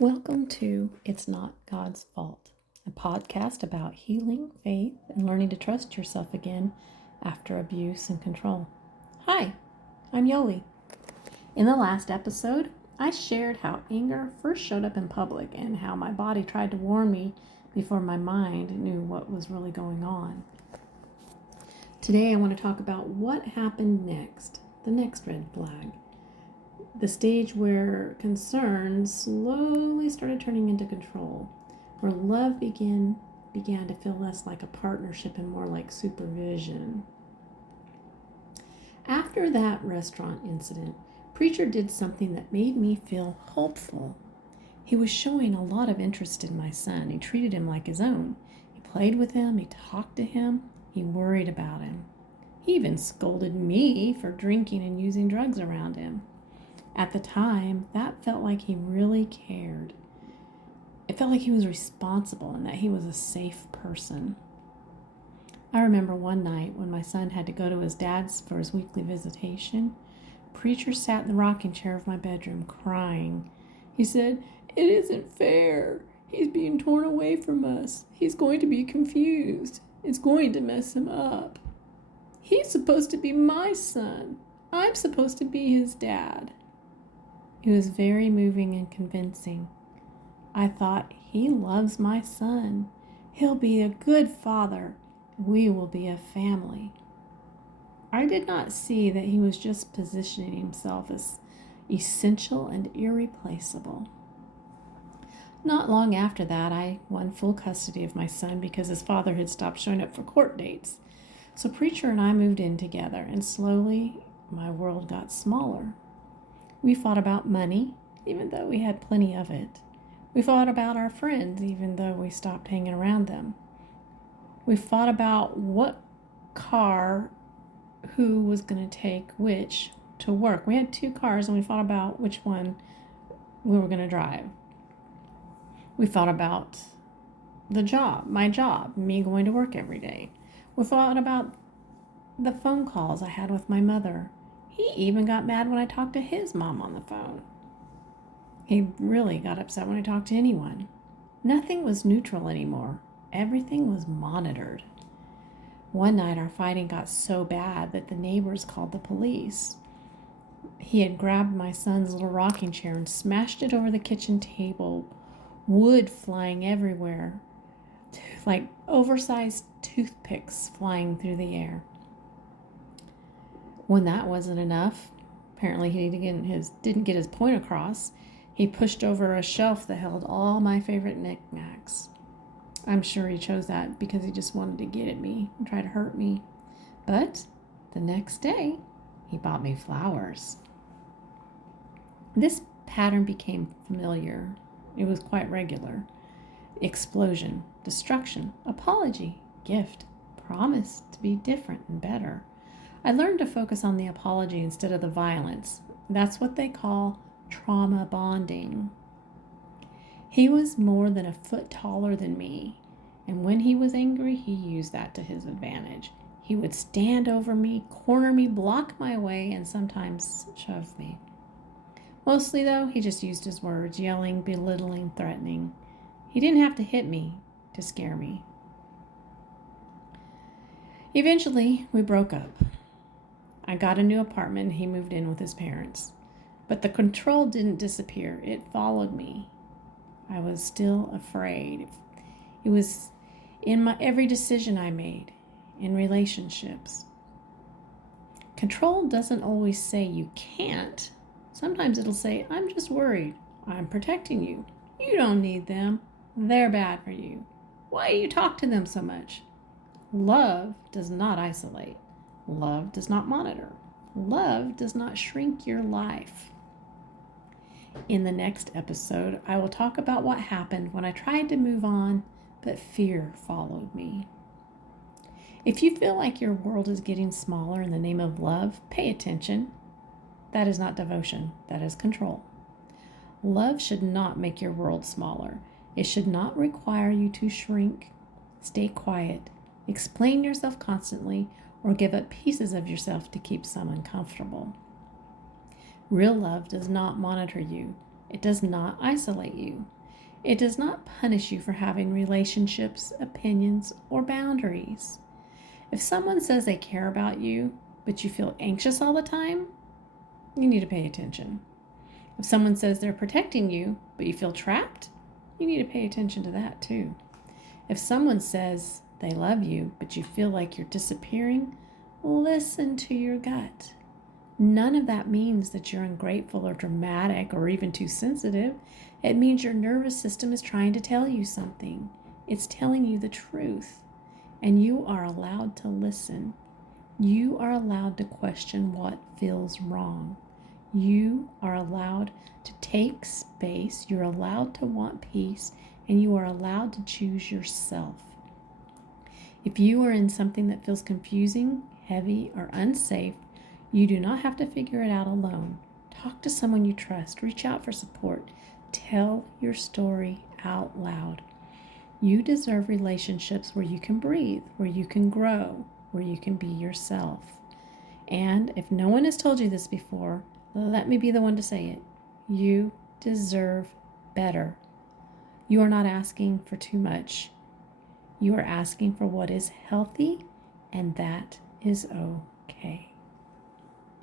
Welcome to It's Not God's Fault, a podcast about healing, faith, and learning to trust yourself again after abuse and control. Hi, I'm Yoli. In the last episode, I shared how anger first showed up in public and how my body tried to warn me before my mind knew what was really going on. Today, I want to talk about what happened next, the next red flag. The stage where concern slowly started turning into control, where love began to feel less like a partnership and more like supervision. After that restaurant incident, Preacher did something that made me feel hopeful. He was showing a lot of interest in my son. He treated him like his own. He played with him, he talked to him, he worried about him. He even scolded me for drinking and using drugs around him. At the time, that felt like he really cared. It felt like he was responsible and that he was a safe person. I remember one night when my son had to go to his dad's for his weekly visitation. Preacher sat in the rocking chair of my bedroom crying. He said, "It isn't fair. He's being torn away from us. He's going to be confused. It's going to mess him up. He's supposed to be my son. I'm supposed to be his dad." It was very moving and convincing. I thought, he loves my son. He'll be a good father. We will be a family. I did not see that he was just positioning himself as essential and irreplaceable. Not long after that, I won full custody of my son because his father had stopped showing up for court dates. So Preacher and I moved in together, and slowly my world got smaller. We fought about money, even though we had plenty of it. We fought about our friends, even though we stopped hanging around them. We fought about what car, who was going to take which to work. We had 2 cars, and we fought about which one we were going to drive. We fought about the job, my job, me going to work every day. We fought about the phone calls I had with my mother. He even got mad when I talked to his mom on the phone. He really got upset when I talked to anyone. Nothing was neutral anymore. Everything was monitored. One night our fighting got so bad that the neighbors called the police. He had grabbed my son's little rocking chair and smashed it over the kitchen table, wood flying everywhere, like oversized toothpicks flying through the air. When that wasn't enough, apparently he didn't get his point across, he pushed over a shelf that held all my favorite knickknacks. I'm sure he chose that because he just wanted to get at me and try to hurt me. But the next day, he bought me flowers. This pattern became familiar. It was quite regular. Explosion, destruction, apology, gift, promise to be different and better. I learned to focus on the apology instead of the violence. That's what they call trauma bonding. He was more than a foot taller than me, and when he was angry, he used that to his advantage. He would stand over me, corner me, block my way, and sometimes shove me. Mostly, though, he just used his words, yelling, belittling, threatening. He didn't have to hit me to scare me. Eventually, we broke up. I got a new apartment and he moved in with his parents. But the control didn't disappear. It followed me. I was still afraid. It was in every decision I made, in relationships. Control doesn't always say you can't. Sometimes it'll say, "I'm just worried. I'm protecting you. You don't need them. They're bad for you. Why do you talk to them so much?" Love does not isolate. Love does not monitor. Love does not shrink your life. In the next episode, I will talk about what happened when I tried to move on, but fear followed me. If you feel like your world is getting smaller in the name of love, pay attention. That is not devotion. That is control. Love should not make your world smaller. It should not require you to shrink, stay quiet, explain yourself constantly, or give up pieces of yourself to keep someone comfortable. Real love does not monitor you. It does not isolate you. It does not punish you for having relationships, opinions, or boundaries. If someone says they care about you, but you feel anxious all the time, you need to pay attention. If someone says they're protecting you, but you feel trapped, you need to pay attention to that too. If someone says they love you, but you feel like you're disappearing, listen to your gut. None of that means that you're ungrateful or dramatic or even too sensitive. It means your nervous system is trying to tell you something. It's telling you the truth. And you are allowed to listen. You are allowed to question what feels wrong. You are allowed to take space. You're allowed to want peace. And you are allowed to choose yourself. If you are in something that feels confusing, heavy, or unsafe, you do not have to figure it out alone. Talk to someone you trust. Reach out for support. Tell your story out loud. You deserve relationships where you can breathe, where you can grow, where you can be yourself. And if no one has told you this before, let me be the one to say it. You deserve better. You are not asking for too much. You are asking for what is healthy, and that is okay.